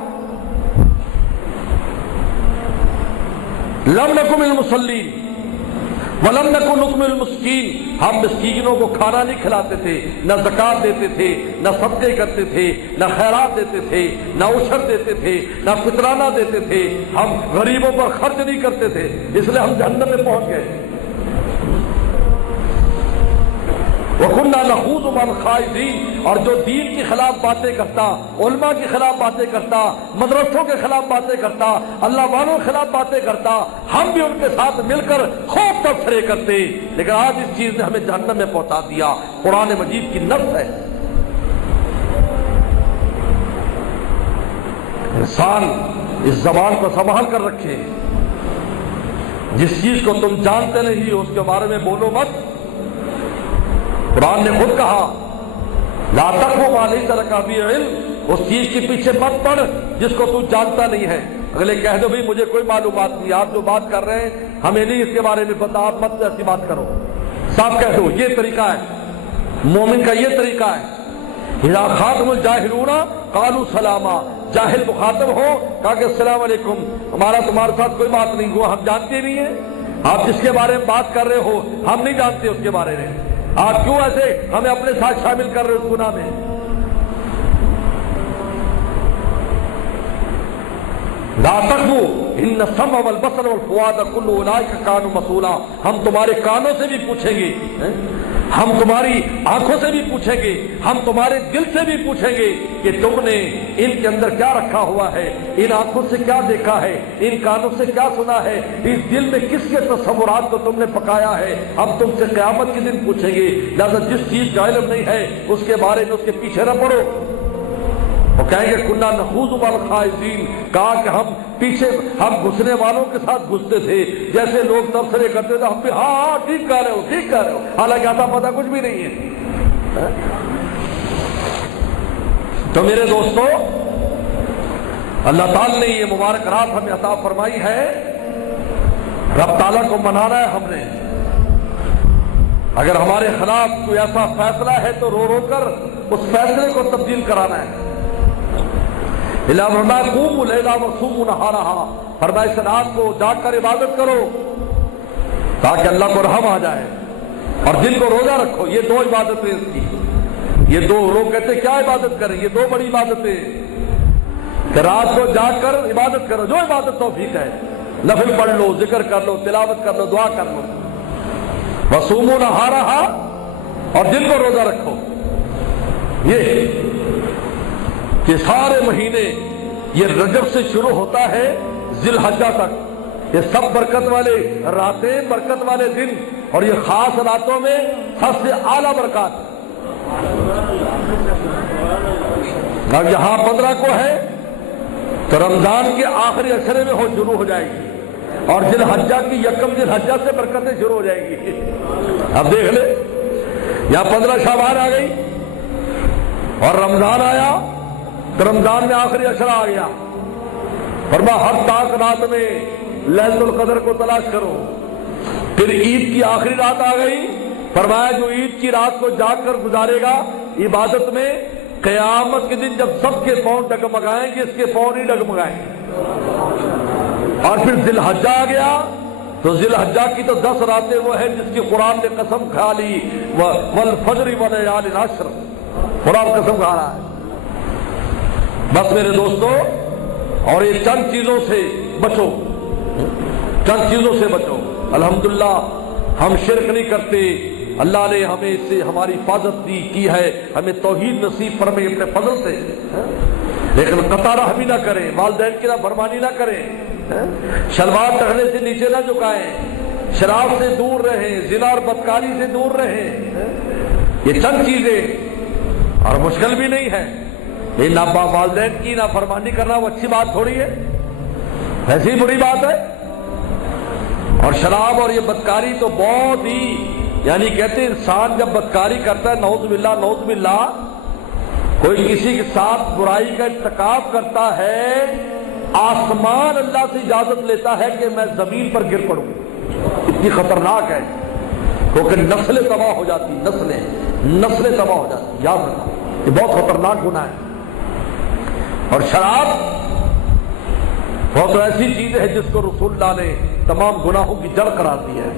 لم نکو من المصلین وَلَمْ نَكُنْ نُطْعِمُ الْمِسْكِينَ، ہم مسکینوں کو کھانا نہیں کھلاتے تھے، نہ زکوٰۃ دیتے تھے، نہ صدقے کرتے تھے، نہ خیرات دیتے تھے، نہ عشر دیتے تھے، نہ فطرانہ دیتے تھے، ہم غریبوں پر خرچ نہیں کرتے تھے، اس لیے ہم جہنم میں پہنچ گئے۔ وَكُنَّا نَخُوضُ مَعَ الْخَائِضِينَ، اور جو دین کے خلاف باتیں کرتا، علماء کے خلاف باتیں کرتا، مدرسوں کے خلاف باتیں کرتا، اللہ والوں کے خلاف باتیں کرتا، ہم بھی ان کے ساتھ مل کر خوب تبصرے کرتے، لیکن آج اس چیز نے ہمیں جہنم میں پہنچا دیا۔ قرآن مجید کی نص ہے۔ انسان اس زبان کو سنبھال کر رکھے، جس چیز کو تم جانتے نہیں اس کے بارے میں بولو مت۔ قرآن نے خود کہا لا تقف ما لیس لک بہ علم، اس چیز کے پیچھے مت پڑ جس کو تو جانتا نہیں ہے۔ اگلے کہہ دو بھائی مجھے کوئی معلومات نہیں، آپ جو بات کر رہے ہیں ہمیں نہیں اس کے بارے میں پتا، آپ مت ایسی بات کرو۔ صاحب کہہ دو یہ طریقہ ہے، مومن کا یہ طریقہ ہے۔ اذا خاطب الجاہلون قالوا سلاما، جاہل مخاطب ہو کہا کہ السلام علیکم، ہمارا تمہارے ساتھ کوئی بات نہیں ہوا، ہم جانتے نہیں ہیں، آپ جس کے بارے میں بات کر رہے ہو ہم نہیں جانتے اس کے بارے میں، آپ کیوں ایسے ہمیں اپنے ساتھ شامل کر رہے ہو اس گناہ میں؟ لا تقفوا ان السمع والبصر والفؤاد كل اولئك كانوا مسؤولا، ہم تمہارے کانوں سے بھی پوچھیں گے، ہم تمہاری آنکھوں سے بھی پوچھیں گے، ہم تمہارے دل سے بھی پوچھیں گے کہ تم نے ان کے اندر کیا رکھا ہوا ہے، ان آنکھوں سے کیا دیکھا ہے، ان کانوں سے کیا سنا ہے، اس دل میں کس کے تصورات کو تم نے پکایا ہے، ہم تم سے قیامت کے دن پوچھیں گے۔ لہذا جس چیز کا علم نہیں ہے اس کے بارے میں اس کے پیچھے نہ پڑو۔ وہ کہیں گے کنا نخوض مع الخائضین، کہا کہ ہم پیچھے ہم گھسنے والوں کے ساتھ گھستے تھے، جیسے لوگ تبصرے کرتے تھے ہم بھی ہاں ٹھیک کہہ رہے ہو ٹھیک کہہ رہے ہو، حالانکہ آتا پتہ کچھ بھی نہیں ہے۔ تو میرے دوستو، اللہ تعالی نے یہ مبارک رات ہمیں عطا فرمائی ہے، رب تعالیٰ کو منانا ہے ہم نے۔ اگر ہمارے خلاف کوئی ایسا فیصلہ ہے تو رو رو کر اس فیصلے کو تبدیل کرانا ہے۔ فرمایا قوموا اللیل وصوموا نہارہا، فرمایا اس رات کو جاگ کر عبادت کرو تاکہ اللہ کو رحم آ جائے، اور دن کو روزہ رکھو۔ یہ دو عبادتیں اس کی، یہ دو لوگ کہتے کیا عبادت کریں، یہ دو بڑی عبادتیں کہ رات کو جاگ کر عبادت کرو، جو عبادت توفیق ہے، نفل پڑھ لو، ذکر کر لو، تلاوت کر لو، دعا کر لو۔ وصوموا نہارہا، اور دن کو روزہ رکھو۔ یہ کہ سارے مہینے یہ رجب سے شروع ہوتا ہے ذی الحجہ تک، یہ سب برکت والے راتیں، برکت والے دن، اور یہ خاص راتوں میں سب سے اعلیٰ برکات۔ اب یہاں 15 کو ہے تو رمضان کے آخری عشرے میں شروع ہو جائے گی، اور ذی الحجہ کی یکم ذی الحجہ سے برکتیں شروع ہو جائے گی۔ اب دیکھ لے، یہاں 15 شعبان آ گئی اور رمضان آیا تو رمضان میں آخری عشرہ آ گیا، فرمایا ہر تاک رات میں لیلۃ القدر کو تلاش کرو۔ پھر عید کی آخری رات آ گئی، فرمایا جو عید کی رات کو جاگ کر گزارے گا عبادت میں، قیامت کے دن جب سب کے پاؤں ڈگمگائیں گے اس کے پاؤں نہیں ڈگمگائیں گے۔ اور پھر ذی الحجہ آ گیا تو ذی الحجہ کی تو 10 راتیں وہ ہیں جس کی قرآن نے قسم کھا لی، والفجر وليال عشر، قرآن قسم کھا رہا ہے۔ بس میرے دوستو، اور یہ چند چیزوں سے بچو، چند چیزوں سے بچو۔ الحمدللہ ہم شرک نہیں کرتے، اللہ نے ہمیں اس سے ہماری حفاظت کی ہے، ہمیں توحید نصیب فرمائی اپنے فضل سے، لیکن قطع راہ بھی نہ کریں، والدین کی نافرمانی نہ کریں، شلوار ٹخنے سے نیچے نہ جھکائیں، شراب سے دور رہیں، زنا اور بدکاری سے دور رہیں۔ یہ چند چیزیں، اور مشکل بھی نہیں ہے، لیکن والدین کی نافرمانی کرنا وہ اچھی بات تھوڑی ہے، ایسی بری بات ہے۔ اور شراب اور یہ بدکاری تو بہت ہی، یعنی کہتے ہیں انسان جب بدکاری کرتا ہے، نعوذ باللہ نعوذ باللہ، کوئی کسی کے ساتھ برائی کا ارتکاب کرتا ہے، آسمان اللہ سے اجازت لیتا ہے کہ میں زمین پر گر پڑوں، اتنی خطرناک ہے، کیونکہ نسلیں تباہ ہو جاتی، نسلیں تباہ ہو جاتی، یاد رکھو یہ بہت خطرناک گناہ ہے۔ اور شراب وہ تو ایسی چیز ہے جس کو رسول اللہ نے تمام گناہوں کی جڑ قرار دی ہے۔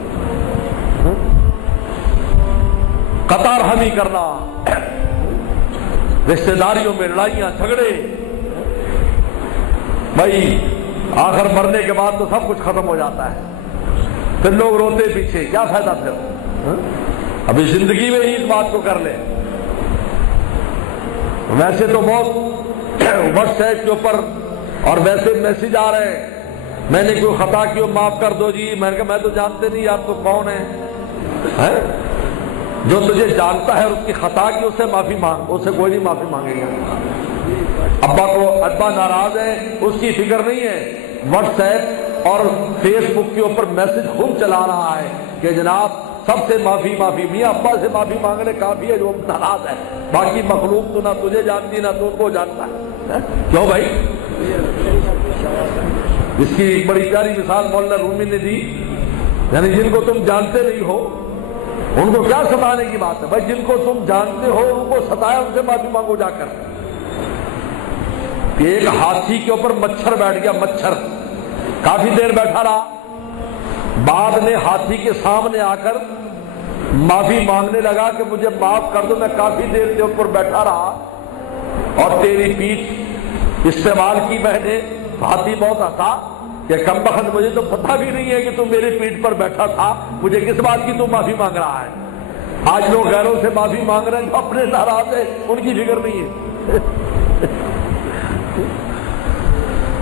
قطع رحمی کرنا، رشتہ داریوں میں لڑائیاں جھگڑے، بھائی آخر مرنے کے بعد تو سب کچھ ختم ہو جاتا ہے، پھر لوگ روتے پیچھے، کیا فائدہ پھر؟ ابھی زندگی میں ہی اس بات کو کر لیں۔ ویسے تو بہت واٹس ایپ کے اوپر اور ویسے میسج آ رہے ہیں، میں نے کوئی خطا کی معاف کر دو جی، میں نے کہا میں تو جانتے نہیں آپ تو کون ہیں؟ جو تجھے جانتا ہے اس کی خطا کی، اس سے معافی مانگ، اس سے کوئی نہیں معافی مانگے گا۔ ابا ناراض ہے، اس کی فکر نہیں ہے، واٹس ایپ اور فیس بک کے اوپر میسج خوب چلا رہا ہے کہ جناب سب سے معافی، میاں ابا سے معافی مانگنے کافی ہے جو ناراض ہے، باقی مخلوق تو نہ تجھے جانتی نہ تو ان کو جانتا ہے۔ کیوں بھائی؟ اس کی ایک بڑی پیاری مثال مولانا رومی نے دی، یعنی جن کو تم جانتے نہیں ہو ان کو کیا ستانے کی بات ہے؟ بھائی جن کو تم جانتے ہو ان کو ستایا، ان سے معافی مانگو جا کر۔ ایک ہاتھی کے اوپر مچھر بیٹھ گیا، مچھر کافی دیر بیٹھا رہا، بعد میں ہاتھی کے سامنے آ کر معافی مانگنے لگا کہ مجھے معاف کر دو، میں کافی دیر کے اوپر بیٹھا رہا اور تیری پیٹھ استعمال کی میں نے۔ ہاتھی بہت ہنسا کہ کم بخت مجھے تو پتہ بھی نہیں ہے کہ تم میری پیٹھ پر بیٹھا تھا، مجھے کس بات کی تم معافی مانگ رہا ہے؟ آج لوگ غیروں سے معافی مانگ رہے ہیں جو اپنے ناراض ہیں، ان کی فکر نہیں ہے۔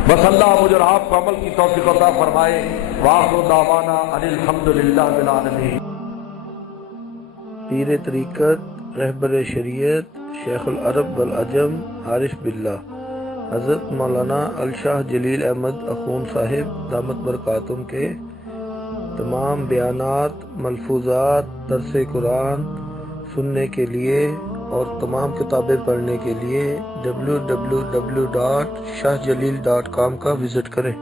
بس اللہ مجھے اور آپ کو عمل کی توفیق عطا فرمائے۔ وآخر دعوانا ان الحمد للہ رب العالمین۔ پیر طریقت رہبر شریعت شیخ العرب والعجم عارف باللہ حضرت مولانا الشاہ جلیل احمد اخون صاحب دامت برکاتہم کے تمام بیانات، ملفوظات، درس قرآن سننے کے لیے اور تمام کتابیں پڑھنے کے لیے www.shahjalil.com کا وزٹ کریں۔